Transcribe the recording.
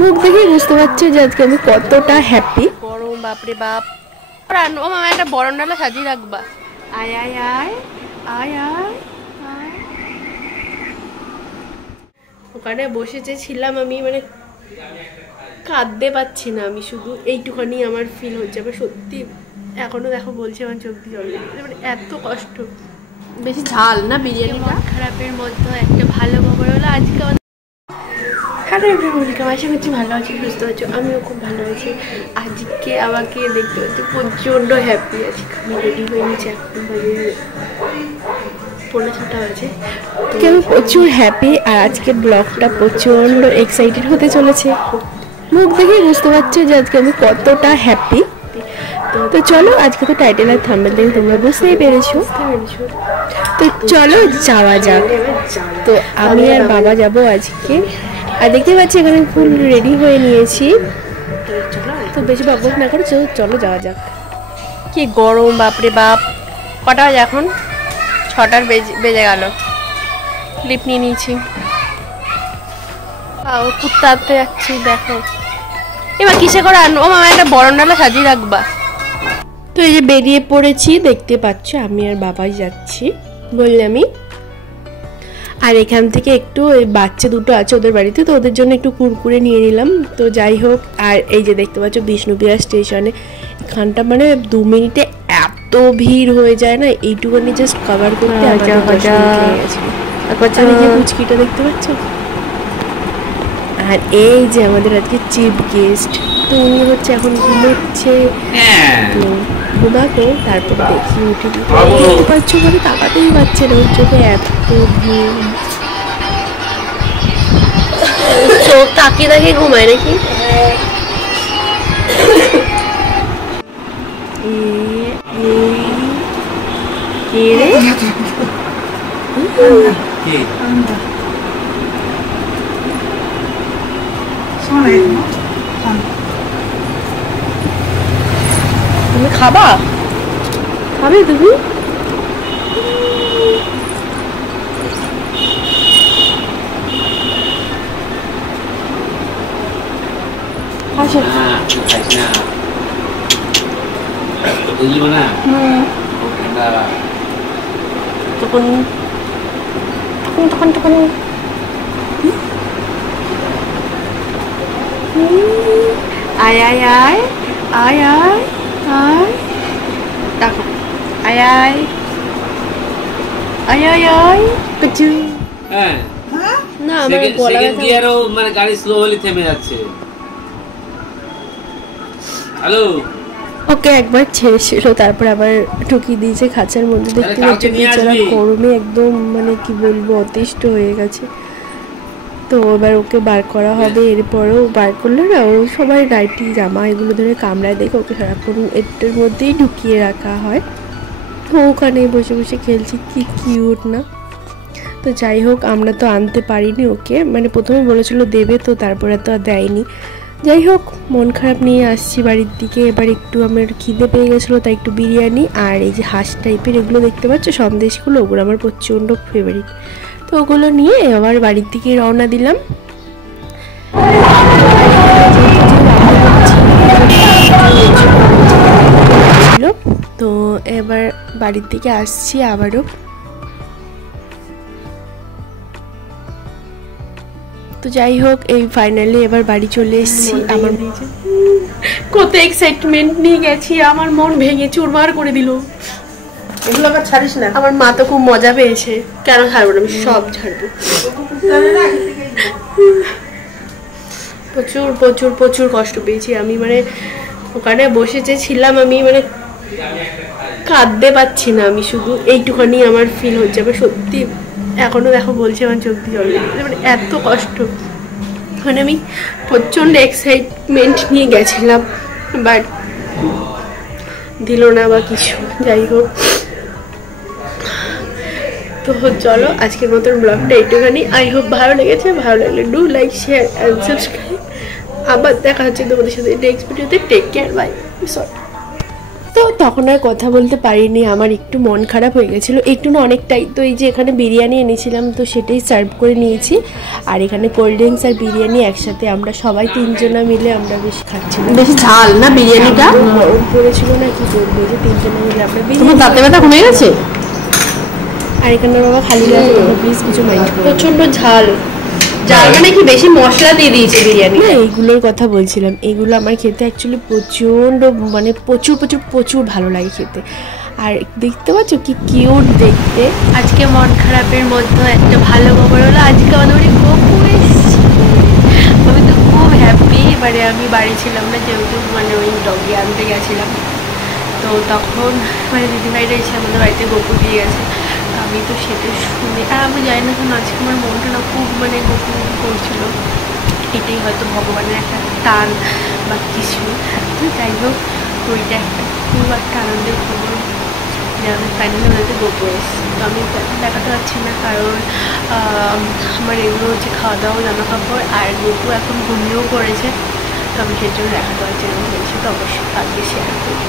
মুখ দেখেই বুঝতে পারছো যে আজকে আমি কতটা হ্যাপি। গরম বাপরে বাপ। ও মামা একটা বরণ ডালা সাজিয়ে রাখবা। আয় আয় আয় আয় আয় আয়। ওখানে বসেছে ছিলাম আমি, মানে কাঁদতে পারছি না আমি, শুধু এইটুখানি আমার ফিল হচ্ছে। আমার সত্যি এখনো দেখো বলছি আমার চোখ দিয়ে জল, মানে এত কষ্ট। বেশি ঝাল না বিরিয়ানিটা। খারাপের মধ্যে একটা ভালো খবর হলো আজকে হ্যালো এভরিওয়ান, আশা করছি ভালো আছি, সুস্থ আছো। আমিও খুব ভালো আছি। আজকে আমাকে দেখতে পাচ্ছি প্রচণ্ড হ্যাপি আছি। আমি রেডি হয়ে নিয়েছি, এখন বাজে 6:45 বাজে। আমি প্রচুর হ্যাপি আর আজকে ব্লগটা প্রচণ্ড এক্সাইটেড হতে চলেছে। মুখ দেখেই বুঝতে পারছো যে আজকে আমি কতটা হ্যাপি। তো চলো, আজকে তো টাইটেল আর থাম্বনেল দেখে তোমরা বুঝতেই পেরেছো। তো চলো যাওয়া যাক। তো আমি আর বাবা যাব আজকে, আর দেখতে পাচ্ছি এখানে ফুল রেডি হয়ে নিয়েছি। তো বেশি বকবক না করে চলো যাওয়া যাক। কি গরম বাপরে বাপ। কটা বাজে এখন? 6টা বেজে গেল। ক্লিপ নিয়ে নিয়েছি, কুত্তাতে যাচ্ছি। দেখো এবার কিসে করে আনবো? ও মামা একটা বরণ ডালা সাজিয়ে রাখবা। তো এই যে বেরিয়ে পড়েছি, দেখতে পাচ্ছ আমি আর বাবাই যাচ্ছি বললামই। আর এখান থেকে একটু ওই বাচ্চা দুটো আছে ওদের বাড়িতে, তো ওদের জন্য একটু কুরকুরে নিয়ে নিলাম। তো যাই হোক, আর এই যে দেখতে পাচ্ছ বিষ্ণুবিহার স্টেশনে এখানটা মানে 2 মিনিটে এত ভিড় হয়ে যায় না, এইটুকুনি জাস্ট কভার করতে কুচকিটা দেখতে পাচ্ছ। আর এই যে আমাদের আজকে চিফ গেস্ট, তো উনি হচ্ছে এখন ঘুমোচ্ছে। তো ঘুমাতো, তারপর দেখি উঠে দেখতে পাচ্ছ মানে তাকাতেই পারছে না, ওর চোখে এত ঘুম। চোখ তাকিয়ে তাকিয়ে ঘুমায় নাকি? তুমি খাবে তুমি? আচ্ছা তখন আয় আয় আয় আয় আয় আয়। দেখো আয় আয় আয় আয় আয়। হ্যাঁ না আমার গলা ব্যথা। গিয়ারও মানে গাড়ি স্লো হলে থেমে যাচ্ছে। হ্যালো, ওকে একবার ছেড়েছিল, তারপর আবার ঢুকিয়ে দিয়েছে খাঁচার মধ্যে। দেখতে পাচ্ছি বেচারা গরমে একদম মানে কি বলবো অতিষ্ঠ হয়ে গেছে। তো এবার ওকে বার করা হবে। এরপরেও বার করলে না ও সবাই নাইটি জামা এগুলো ধরে কামড়ায় দেখে ওকে সারাক্ষণ এটার মধ্যেই ঢুকিয়ে রাখা হয়। তো ওখানে বসে বসে খেলছি, কি কিউট না। তো যাই হোক, আমরা তো আনতে পারিনি ওকে, মানে প্রথমে বলেছিল দেবে, তো তারপরে তো আর দেয়নি। যাই হোক, মন খারাপ নিয়ে আসছি বাড়ির দিকে। এবার একটু আমার খিদে পেয়ে গেছিলো, তাই একটু বিরিয়ানি আর এই যে হাঁস টাইপের এগুলো দেখতে পাচ্ছ সন্দেশগুলো, ওগুলো আমার প্রচণ্ড ফেভারিট। তো ওগুলো নিয়ে আবার বাড়ির দিকে রওনা দিলাম। তো এবার বাড়ির দিকে আসছি আবারও। তো যাই হোক, এই ফাইনালি এবার বাড়ি চলে এসেছি। আমার কত এক্সাইটমেন্ট নিয়ে গেছি, আমার মন ভেঙে চুরমার করে দিল। এগুলো আবার ছাড়িস না। আমার মা তো খুব মজা পেয়েছে। কেন ছাড়বো না, আমি সব ছাড়বো। প্রচুর প্রচুর প্রচুর কষ্ট পেয়েছি আমি, মানে ওখানে বসেছে ছিলাম আমি, মানে কাঁদতে পারছি না আমি, শুধু এইটুখানি আমার ফিল হচ্ছে। আমার সত্যি এখনো দেখো বলছি আমার চোখ দিয়ে জল, মানে এত কষ্ট। মানে আমি প্রচণ্ড এক্সাইটমেন্ট নিয়ে গেছিলাম, বাট দিল না বা কিছু। যাই হোক, তো চলো আজকের মতন ব্লগটা এইটুখানি। আই হোপ ভালো লেগেছে। ভালো লাগলে do like, share and subscribe. আবার দেখা হচ্ছে তোমাদের সাথে নেক্সট ভিডিওতে। Take care, bye. সরি। তো তখন আর কথা বলতে পারিনি, আমার একটু মন খারাপ হয়ে গেছিলো, একটু না অনেকটাই। তো এই যে এখানে বিরিয়ানি এনেছিলাম, তো সেটাই সার্ভ করে নিয়েছি। আর এখানে কোল্ড ড্রিঙ্কস আর বিরিয়ানি একসাথে আমরা সবাই 3 জনা মিলে আমরা বেশ খাচ্ছিলাম। বেশি ঝাল না বিরিয়ানিটা? গরম পড়েছিল না, কি বলবো, যে 3 জনা মিলে আমরা তোমার দাঁতে ব্যথা কমে গেছে? আর এখানে বাবা খালি প্লিজ কিছু মাইন্ড করো। প্রচন্ড ঝাল, যার মানে কি বেশি মশলা দিয়ে দিয়েছে বিরিয়ানি। না, এইগুলোর কথা বলছিলাম, এগুলো আমার খেতে অ্যাকচুয়ালি প্রচণ্ড মানে প্রচুর প্রচুর প্রচুর ভালো লাগে খেতে। আর দেখতে পাচ্ছ কি কিউট দেখতে। আজকে মন খারাপের মধ্যে একটা ভালো খবর হলো, আজকে আমাদের বাড়ি গপু এসেছে। আমি তো খুব হ্যাপি। এবারে আমি বাড়ি ছিলাম না, যেহেতু মানে ওই ডগি আনতে গেছিলাম, তো তখন মানে দিদিভাইরা এসে আমাদের বাড়িতে গপু দিয়ে গেছে। আমি তো সেটা শুনে, আর আমি জানি না কেন আজকে আমার মনটা না খুব মানে গপু করছিল। এটাই হয়তো ভগবানের একটা টান বা কিছু। তো যাই হোক, ওইটা একটা খুব একটা আনন্দের খবর যে আমি ফাইনালি ওনাতে গপু এসেছি। তো আমি দেখাতে পারছি না, কারণ আমার এগুলো হচ্ছে খাওয়া দাওয়া, জামা কাপড়, আর গপু এখন ঘুমিয়েও পড়েছে। তো আমি সেই জন্য দেখাতে পারছি না, বলছি তো অবশ্যই কালকে শেয়ার করবো।